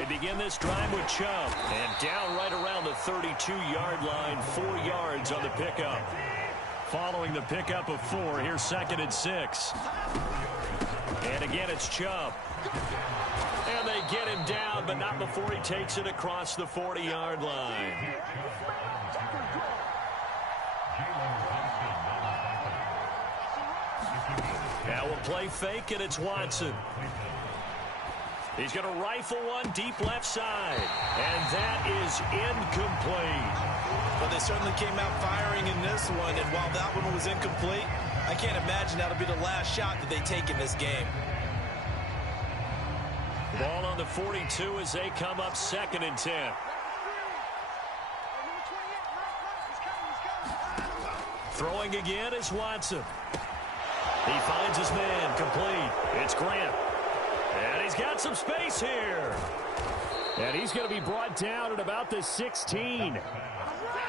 They begin this drive with Chubb. And down right around the 32-yard line, 4 yards on the pickup. Following the pickup of 4, here's 2nd and 6. And again, it's Chubb. And they get him down, but not before he takes it across the 40-yard line. Now we'll play fake, and it's Watson. He's going to rifle one deep left side. And that is incomplete. Well, they certainly came out firing in this one, and while that one was incomplete, I can't imagine that'll be the last shot that they take in this game. Ball on the 42 as they come up 2nd and 10. Throwing again is Watson. He finds his man, complete. It's Grant. And he's got some space here. And he's going to be brought down at about the 16.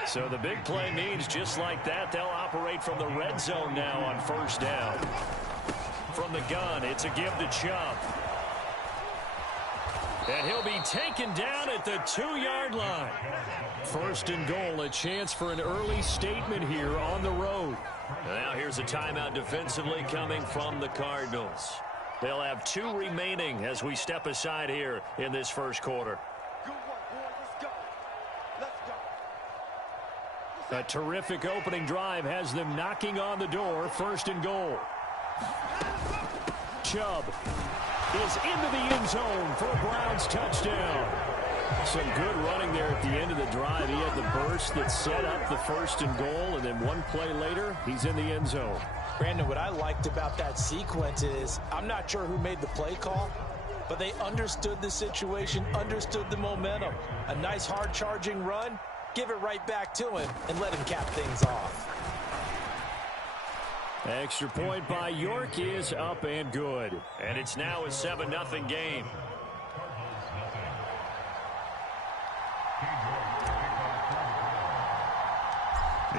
So the big play means just like that, they'll operate from the red zone now on 1st down. From the gun, it's a give to Chubb. And he'll be taken down at the 2-yard line. 1st and goal, a chance for an early statement here on the road. Now here's a timeout defensively coming from the Cardinals. They'll have 2 remaining as we step aside here in this 1st quarter. A terrific opening drive has them knocking on the door. 1st and goal. Chubb is into the end zone for a Browns touchdown. Some good running there at the end of the drive. He had the burst that set up the 1st and goal, and then one play later, he's in the end zone. Brandon, what I liked about that sequence is I'm not sure who made the play call, but they understood the situation, understood the momentum. A nice hard-charging run, give it right back to him, and let him cap things off. Extra point by York is up and good. And it's now a 7-0 game.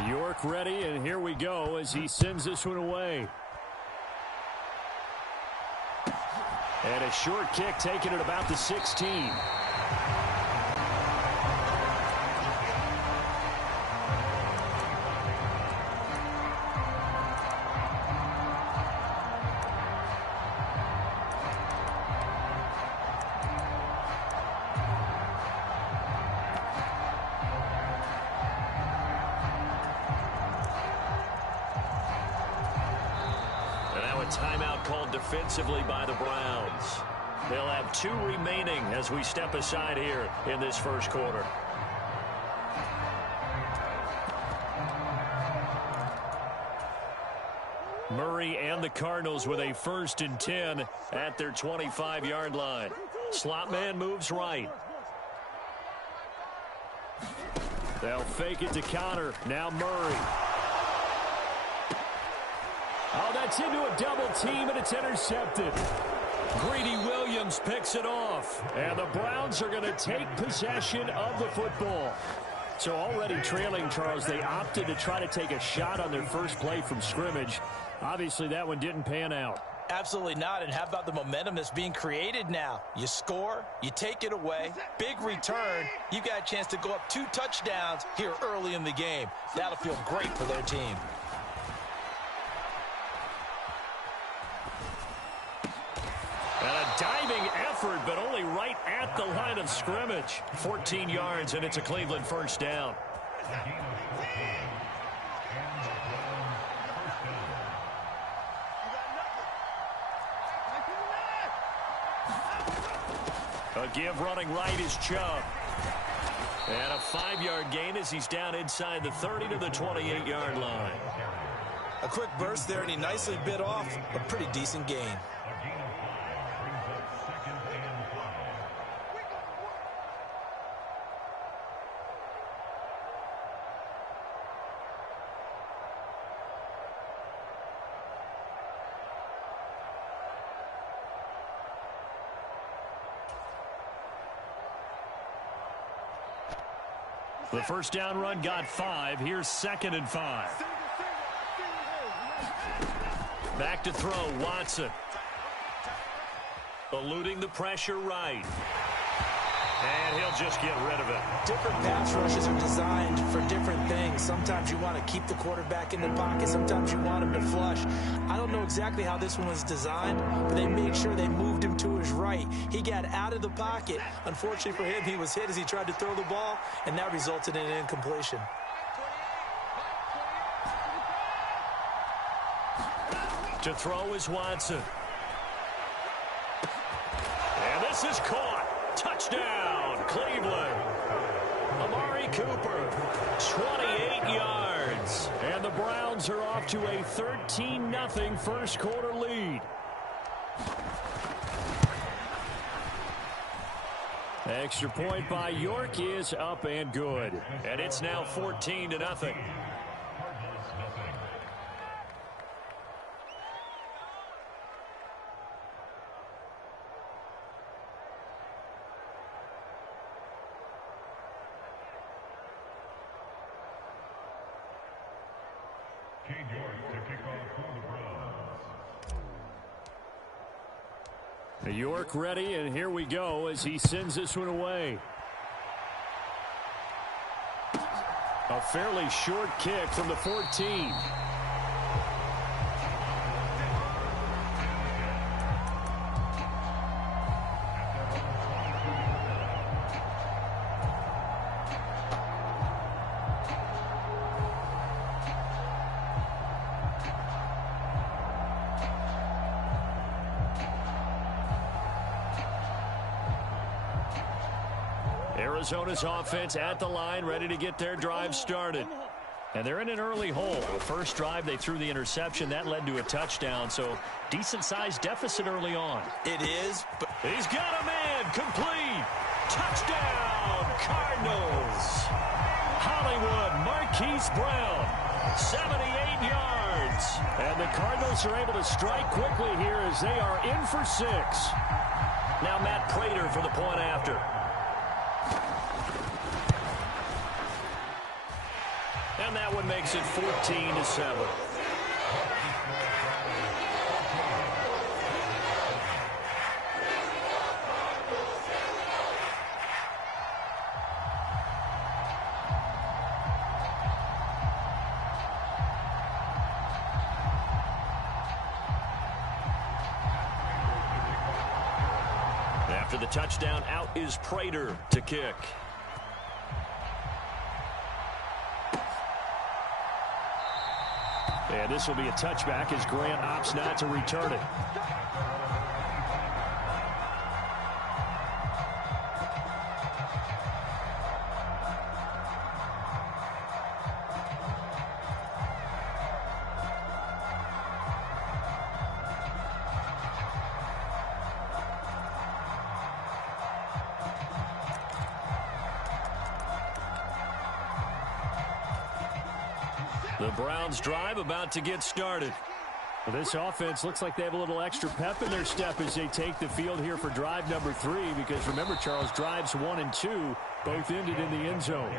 York ready, and here we go as he sends this one away. And a short kick taken at about the 16. Timeout called defensively by the Browns. They'll have 2 remaining as we step aside here in this 1st quarter. Murray and the Cardinals with a 1st and 10 at their 25-yard line. Slot man moves right. They'll fake it to counter. Now Murray. Oh, that's into a double team, and it's intercepted. Greedy Williams picks it off. And the Browns are going to take possession of the football. So already trailing, Charles, they opted to try to take a shot on their first play from scrimmage. Obviously, that one didn't pan out. Absolutely not. And how about the momentum that's being created now? You score, you take it away, big return. You got a chance to go up 2 touchdowns here early in the game. That'll feel great for their team. And a diving effort, but only right at the line of scrimmage. 14 yards, and it's a Cleveland 1st down. A give running right is Chubb. And a 5-yard gain as he's down inside the 30 to the 28-yard line. A quick burst there, and he nicely bit off a pretty decent gain. The 1st down run got 5. Here's 2nd and 5. Back to throw, Watson. Eluding the pressure right. And he'll just get rid of it. Different pass rushes are designed for different things. Sometimes you want to keep the quarterback in the pocket. Sometimes you want him to flush. I don't know exactly how this one was designed, but they made sure they moved him to his right. He got out of the pocket. Unfortunately for him, he was hit as he tried to throw the ball, and that resulted in an incompletion. To throw is Watson. And this is caught. Touchdown, Cleveland. Amari Cooper, 28 yards. And the Browns are off to a 13-0 first quarter lead. Extra point by York is up and good. And it's now 14-0. York ready, and here we go as he sends this one away. A fairly short kick from the 14. Arizona's offense at the line, ready to get their drive started. And they're in an early hole. The first drive, they threw the interception. That led to a touchdown, so decent-sized deficit early on. It is, but he's got a man complete. Touchdown, Cardinals. Hollywood Marquise Brown, 78 yards. And the Cardinals are able to strike quickly here as they are in for 6. Now Matt Prater for the point after. And that one makes it 14-7. After the touchdown, out is Prater to kick. And this will be a touchback as Grant opts not to return it. The Browns drive about to get started. Well, this offense looks like they have a little extra pep in their step as they take the field here for drive number 3, because remember, Charles, drives 1 and 2 both ended in the end zone.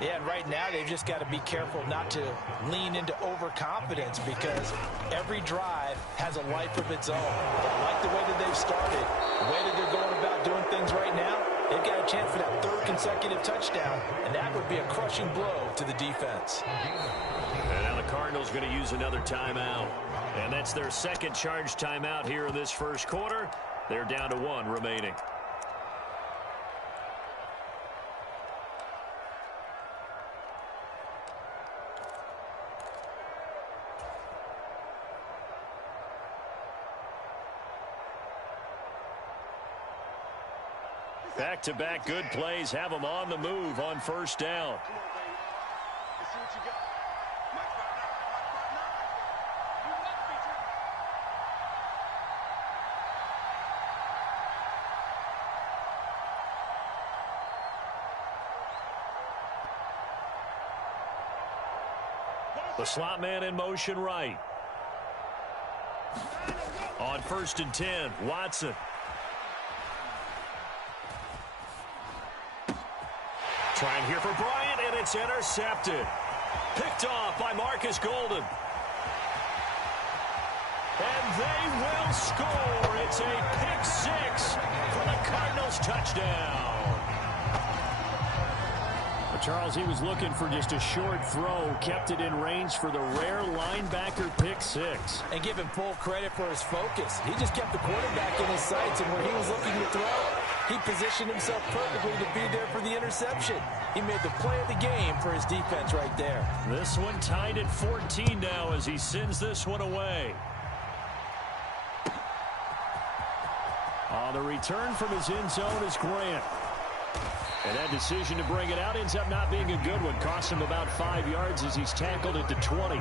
Yeah, and right now they've just got to be careful not to lean into overconfidence, because every drive has a life of its own. I like the way that they've started, the way that they're going about doing things right now. They've got a chance for that 3rd consecutive touchdown, and that would be a crushing blow to the defense. And now the Cardinals going to use another timeout. And that's their second charge timeout here in this first quarter. They're down to 1 remaining. Back-to-back good plays have them on the move on first down. The slot man in motion right. On 1st and 10, Watson. Trying here for Bryant, and it's intercepted. Picked off by Marcus Golden. And they will score. It's a pick 6 for the Cardinals touchdown. Charles, he was looking for just a short throw, kept it in range for the rare linebacker pick six. And give him full credit for his focus. He just kept the quarterback in his sights, and where he was looking to throw, he positioned himself perfectly to be there for the interception. He made the play of the game for his defense right there. This one tied at 14 now as he sends this one away. On the return from his end zone is Grant. And that decision to bring it out ends up not being a good one. Costs him about 5 yards as he's tackled at the 20.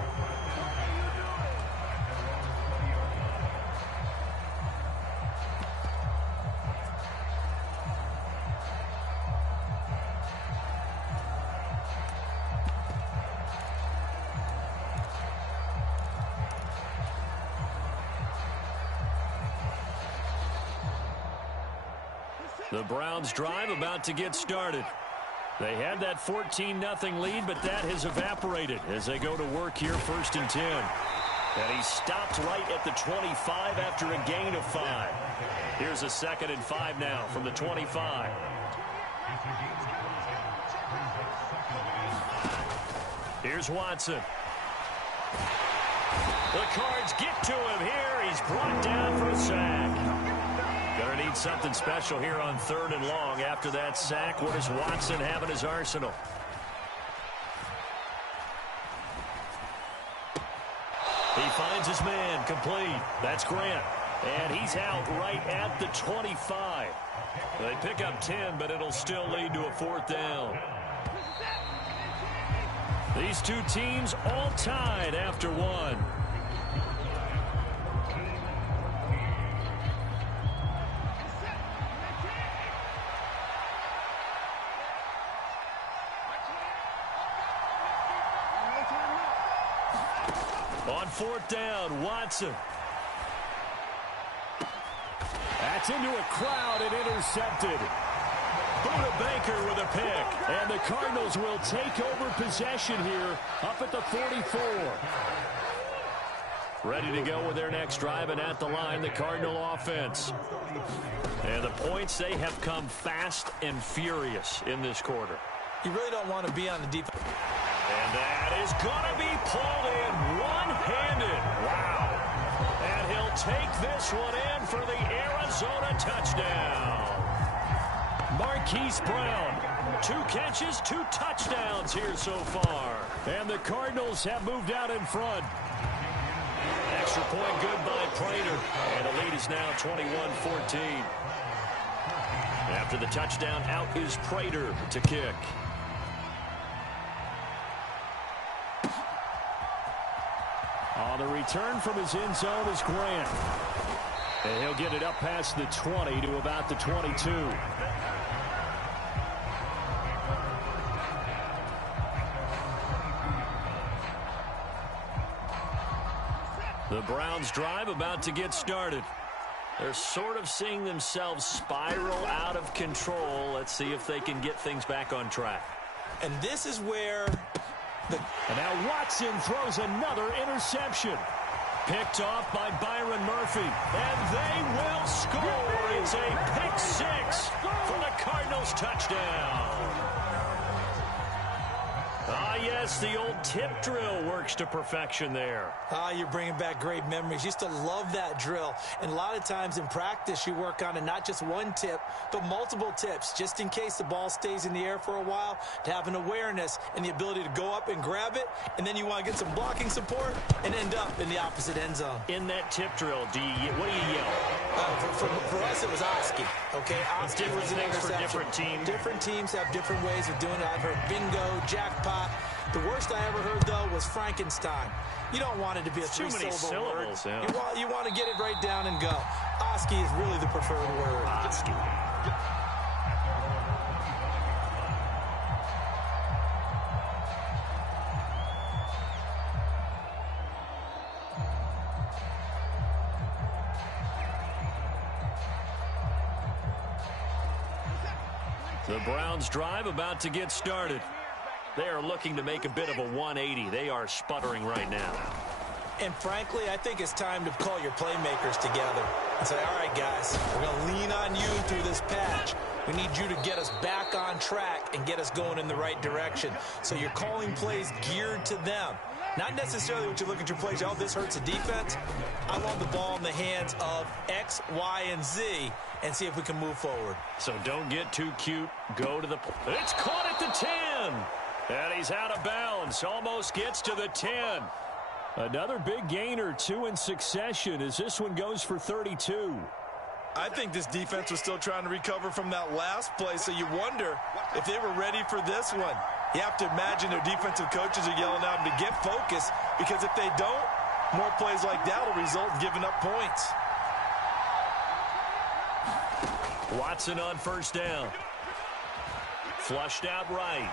The Browns drive about to get started. They had that 14-0 lead, but that has evaporated as they go to work here 1st and 10. And he stopped right at the 25 after a gain of 5. Here's a 2nd and 5 now from the 25. Here's Watson. The Cards get to him here. He's brought down for a sack. Going to need something special here on 3rd and long. After that sack, what does Watson have in his arsenal? He finds his man complete. That's Grant. And he's out right at the 25. They pick up 10, but it'll still lead to a 4th down. These two teams all tied after one. On 4th down, Watson. That's into a crowd and intercepted. Buda Baker with a pick. And the Cardinals will take over possession here up at the 44. Ready to go with their next drive, and at the line, the Cardinal offense. And the points, they have come fast and furious in this quarter. You really don't want to be on the defense. And that is going to be pulled in one-handed. Wow. And he'll take this one in for the Arizona touchdown. Marquise Brown, 2 catches, 2 touchdowns here so far. And the Cardinals have moved out in front. Extra point good by Prater. And the lead is now 21-14. After the touchdown, out is Prater to kick. On the return from his end zone is Grant. And he'll get it up past the 20 to about the 22. The Browns drive about to get started. They're sort of seeing themselves spiral out of control. Let's see if they can get things back on track. And this is where And now Watson throws another interception. Picked off by Byron Murphy. And they will score. It's a pick 6 for the Cardinals touchdown. Ah, yes, the old tip drill works to perfection there. You're bringing back great memories. Used to love that drill. And a lot of times in practice, you work on it, not just one tip, but multiple tips, just in case the ball stays in the air for a while, to have an awareness and the ability to go up and grab it, and then you want to get some blocking support and end up in the opposite end zone. In that tip drill, what do you yell? For us, it was Oski. Okay, Oski was an things for interception. different teams. Different teams have different ways of doing it. I've heard bingo, jackpot. The worst I ever heard, though, was Frankenstein. You don't want it to be a three-syllable word. Yeah. You want to get it right down and go. Oski is really the preferred word. Oski. The Browns drive about to get started. They are looking to make a bit of a 180. They are sputtering right now. And frankly, I think it's time to call your playmakers together. and say, all right, guys, we're going to lean on you through this patch. We need you to get us back on track and get us going in the right direction. So you're calling plays geared to them. Not necessarily what you look at your plays, oh, this hurts the defense. I want the ball in the hands of X, Y, and Z and see if we can move forward. So don't get too cute. Go to the... It's caught at the 10. And he's out of bounds. Almost gets to the 10. Another big gain or two in succession as this one goes for 32. I think this defense was still trying to recover from that last play, so you wonder if they were ready for this one. You have to imagine their defensive coaches are yelling at them to get focused, because if they don't, more plays like that will result in giving up points. Watson on first down. Flushed out right.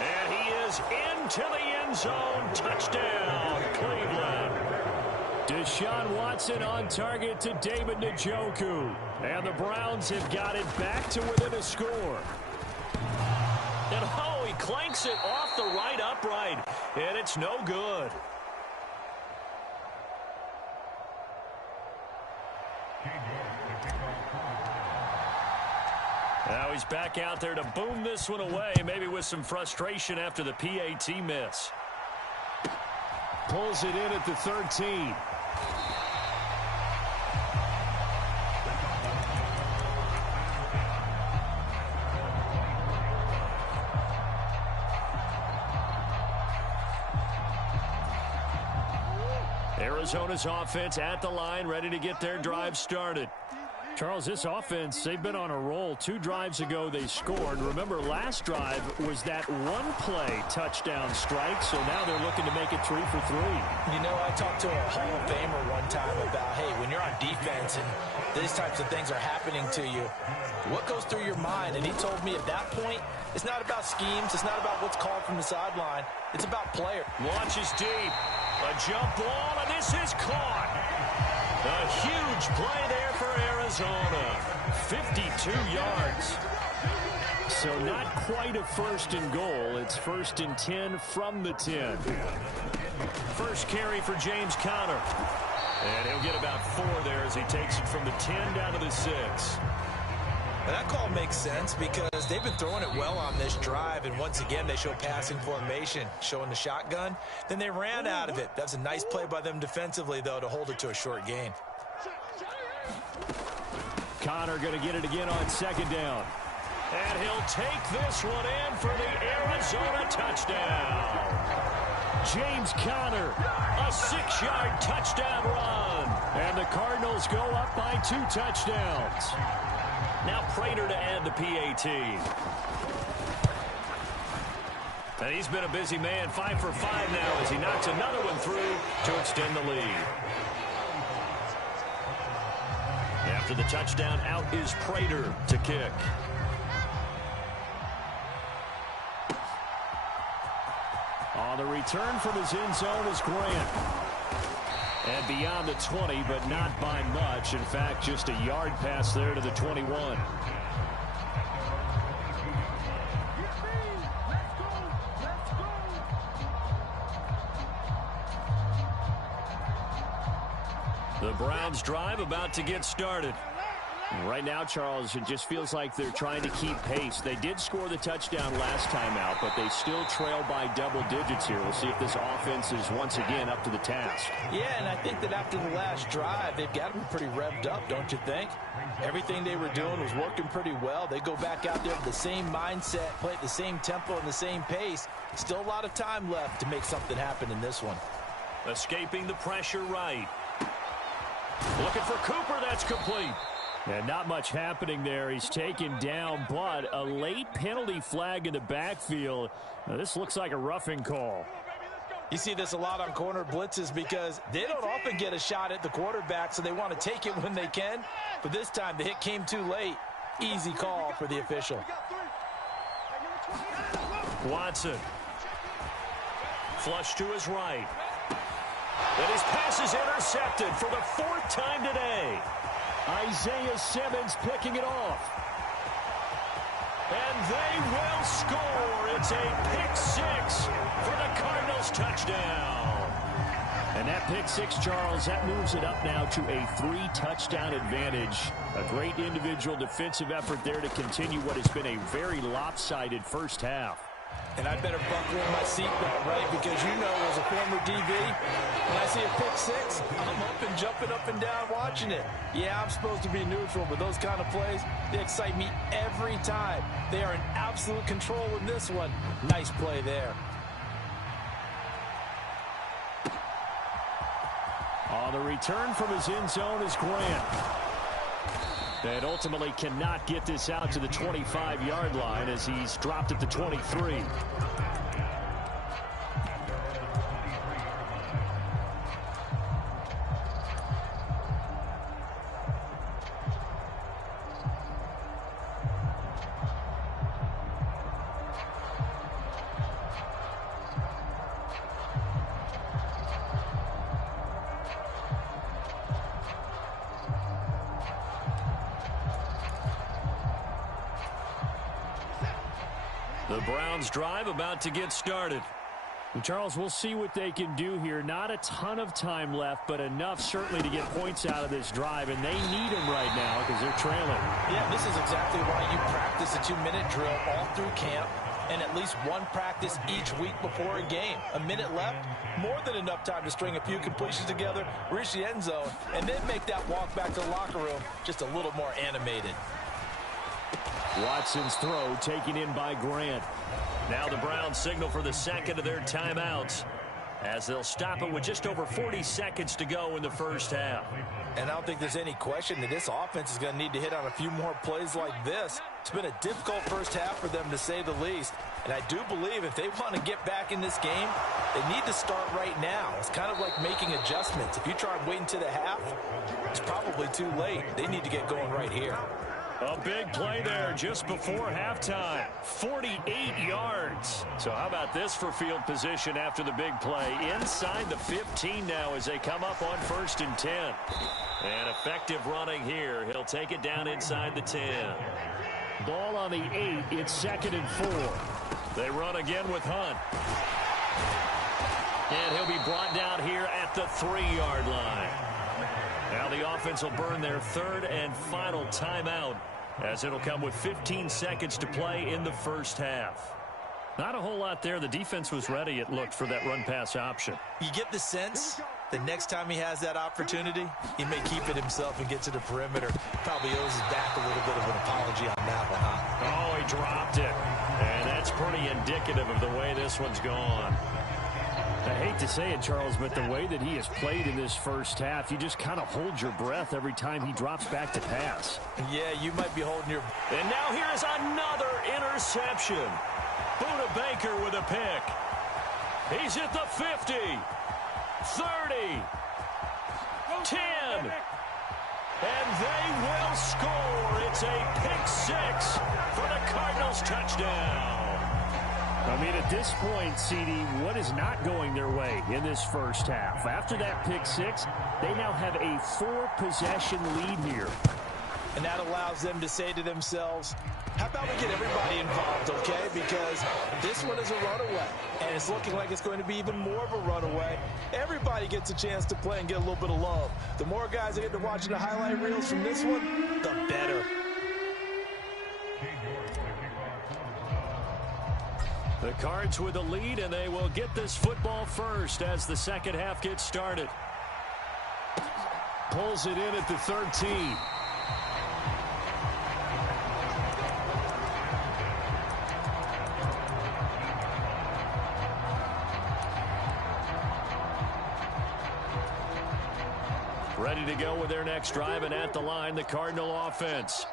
And he is into the end zone. Touchdown, Cleveland. Deshaun Watson on target to David Njoku. And the Browns have got it back to within a score. And oh, he clanks it off the right upright. And it's no good. Now he's back out there to boom this one away, maybe with some frustration after the PAT miss. Pulls it in at the 13. Arizona's offense at the line, ready to get their drive started. Charles, this offense, they've been on a roll. 2 drives ago, they scored. Remember, last drive was that one-play touchdown strike, so now they're looking to make it 3 for 3. You know, I talked to a Hall of Famer one time about, hey, when you're on defense and these types of things are happening to you, what goes through your mind? And he told me at that point, it's not about schemes. It's not about what's called from the sideline. It's about player. Launches deep. A jump ball, and this is caught. A huge play there for Arizona. 52 yards. So not quite a first and goal. It's 1st and 10 from the 10. First carry for James Conner. And he'll get about 4 there as he takes it from the 10 down to the 6. And that call makes sense because they've been throwing it well on this drive, and once again they show passing formation, showing the shotgun. Then they ran out of it. That's a nice play by them defensively, though, to hold it to a short gain. Conner going to get it again on 2nd down. And he'll take this one in for the Arizona touchdown. James Conner, a 6-yard touchdown run. And the Cardinals go up by 2 touchdowns. Now Prater to add the PAT. And he's been a busy man, 5 for 5 now as he knocks another one through to extend the lead. After the touchdown, out is Prater to kick. On the return from his end zone is Grant. And beyond the 20, but not by much. In fact, just a yard pass there to the 21. The Browns drive about to get started. Right now, Charles, it just feels like they're trying to keep pace. They did score the touchdown last time out, but they still trail by double digits here. We'll see if this offense is once again up to the task. Yeah, and I think that after the last drive, they've got to be pretty revved up, don't you think? Everything they were doing was working pretty well. They go back out there with the same mindset, play at the same tempo and the same pace. Still a lot of time left to make something happen in this one. Escaping the pressure right. Looking for Cooper, that's complete. And not much happening there. He's taken down, but a late penalty flag in the backfield. Now, this looks like a roughing call. You see this a lot on corner blitzes because they don't often get a shot at the quarterback, so they want to take it when they can. But this time, the hit came too late. Easy call for the official. Watson. Flush to his right. And his pass is intercepted for the 4th time today. Isaiah Simmons picking it off. And they will score. It's a pick 6 for the Cardinals touchdown. And that pick six, Charles, that moves it up now to a 3-touchdown advantage. A great individual defensive effort there to continue what has been a very lopsided first half. And I better buckle in my seatbelt, right? Because you know, as a former DB, when I see a pick six, I'm up and jumping up and down watching it. Yeah, I'm supposed to be neutral, but those kind of plays, they excite me every time. They are in absolute control in this one. Nice play there. On the return from his end zone is Grant. And ultimately cannot get this out to the 25-yard line as he's dropped at the 23. The Browns drive about to get started. And Charles, we'll see what they can do here. Not a ton of time left, but enough certainly to get points out of this drive, and they need them right now because they're trailing. Yeah, this is exactly why you practice a 2-minute drill all through camp and at least one practice each week before a game. A minute left, more than enough time to string a few completions together, reach the end zone, and then make that walk back to the locker room just a little more animated. Watson's throw taken in by Grant. Now the Browns signal for the second of their timeouts as they'll stop it with just over 40 seconds to go in the first half. And I don't think there's any question that this offense is going to need to hit on a few more plays like this. It's been a difficult first half for them, to say the least. And I do believe if they want to get back in this game, they need to start right now. It's kind of like making adjustments. If you try and wait until the half, it's probably too late. They need to get going right here. A big play there just before halftime. 48 yards. So how about this for field position after the big play? Inside the 15 now as they come up on 1st and 10. And effective running here. He'll take it down inside the 10. Ball on the 8. It's 2nd and 4. They run again with Hunt. And he'll be brought down here at the 3-yard line. Now the offense will burn their 3rd and final timeout as it'll come with 15 seconds to play in the first half. Not a whole lot there. The defense was ready, it looked, for that run-pass option. You get the sense the next time he has that opportunity, he may keep it himself and get to the perimeter. Probably owes his back a little bit of an apology on that one, huh? Oh, he dropped it. And that's pretty indicative of the way this one's gone. I hate to say it, Charles, but the way that he has played in this first half, you just kind of hold your breath every time he drops back to pass. Yeah, you might be holding your... And now here's another interception. Buda Baker with a pick. He's at the 50, 30, 10. And they will score. It's a pick six for the Cardinals touchdown. I mean, at this point, CD, what is not going their way in this first half? After that pick six, they now have a 4-possession lead here. And that allows them to say to themselves, how about we get everybody involved, okay? Because this one is a runaway, and it's looking like it's going to be even more of a runaway. Everybody gets a chance to play and get a little bit of love. The more guys that get to watching the highlight reels from this one, the better. The Cards with the lead, and they will get this football first as the second half gets started. Pulls it in at the 13. Ready to go with their next drive, and at the line, the Cardinal offense.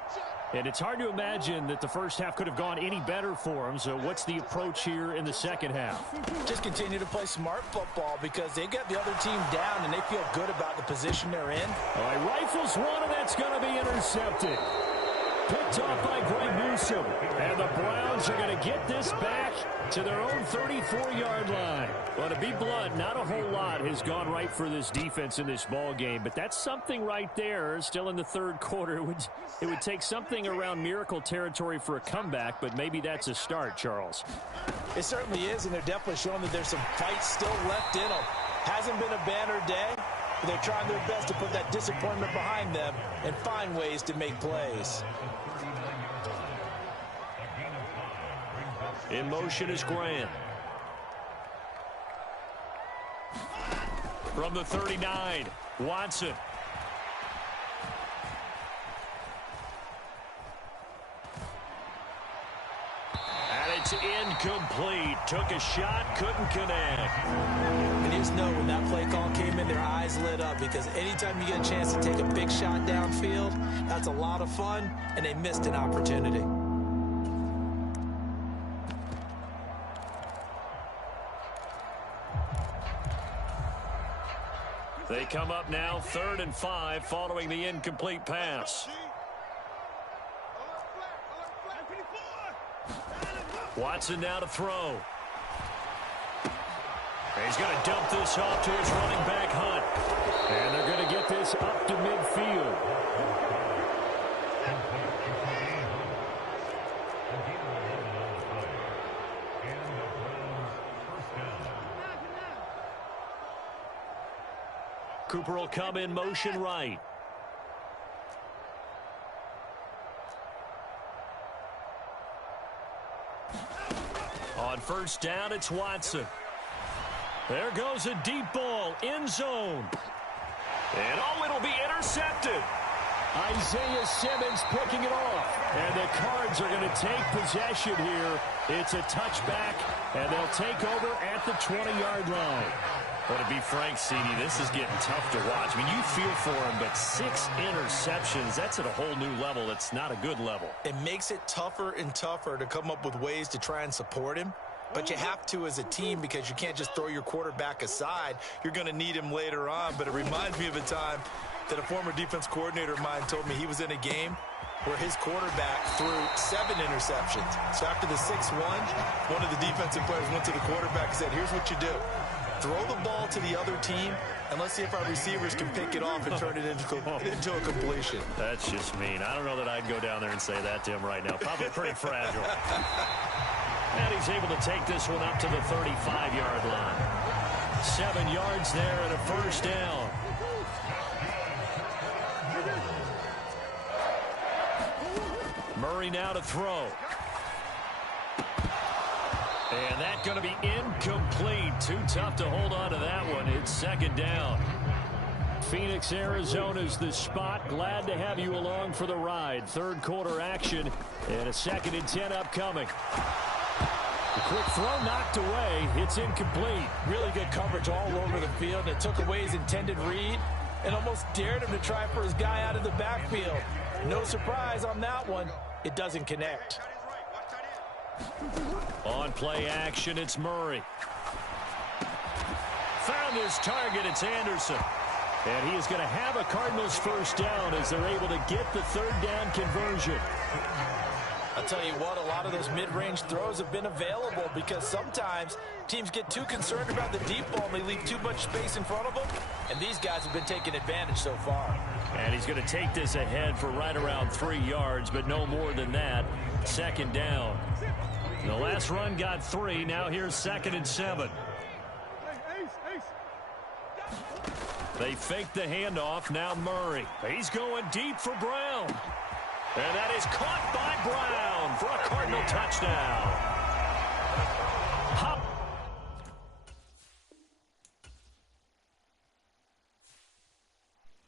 And it's hard to imagine that the first half could have gone any better for them. So what's the approach here in the second half? Just continue to play smart football because they got the other team down and they feel good about the position they're in. All right, rifles one, and that's going to be intercepted. Picked off by Greg Newsome. And the Browns are going to get this back to their own 34-yard line. Well, to be blunt, not a whole lot has gone right for this defense in this ball game, but that's something right there. Still in the third quarter, it would take something around miracle territory for a comeback, but maybe that's a start, Charles. It certainly is, and they're definitely showing that there's some fight still left in them. Hasn't been a banner day, but they're trying their best to put that disappointment behind them and find ways to make plays. In motion is Grant. From the 39, Watson. And it's incomplete. Took a shot, couldn't connect. And you just know when that play call came in, their eyes lit up, because anytime you get a chance to take a big shot downfield, that's a lot of fun, and they missed an opportunity. They come up now 3rd and 5 following the incomplete pass. Watson now to throw. He's going to dump this off to his running back, Hunt. And they're going to get this up to midfield. Cooper will come in motion right. On first down, it's Watson. There goes a deep ball, end zone. And oh, it'll be intercepted. Isaiah Simmons picking it off. And the Cards are going to take possession here. It's a touchback, and they'll take over at the 20-yard line. Well, to be frank, CD, this is getting tough to watch. I mean, you feel for him, but 6 interceptions, that's at a whole new level. It's not a good level. It makes it tougher and tougher to come up with ways to try and support him. But you have to as a team, because you can't just throw your quarterback aside. You're going to need him later on. But it reminds me of a time that a former defense coordinator of mine told me he was in a game where his quarterback threw 7 interceptions. So after the 6-1, one of the defensive players went to the quarterback and said, here's what you do. Throw the ball to the other team, and let's see if our receivers can pick it off and turn it into a completion. That's just mean. I don't know that I'd go down there and say that to him right now. Probably pretty fragile. And he's able to take this one up to the 35-yard line. 7 yards there and a first down. Murray now to throw. And that's going to be incomplete. Too tough to hold on to that one. It's second down. Phoenix, Arizona's the spot. Glad to have you along for the ride. Third quarter action and a 2nd and 10 upcoming. A quick throw knocked away. It's incomplete. Really good coverage all over the field. It took away his intended read and almost dared him to try for his guy out of the backfield. No surprise on that one. It doesn't connect. On play action, it's Murray. Found his target, it's Anderson. And he is going to have a Cardinals first down as they're able to get the 3rd down conversion. I'll tell you what, a lot of those mid-range throws have been available because sometimes teams get too concerned about the deep ball and they leave too much space in front of them. And these guys have been taking advantage so far. And he's going to take this ahead for right around 3 yards, but no more than that. 2nd down. The last run got 3. Now here's 2nd and 7. They fake the handoff. Now Murray. He's going deep for Brown. And that is caught by Brown for a Cardinal touchdown.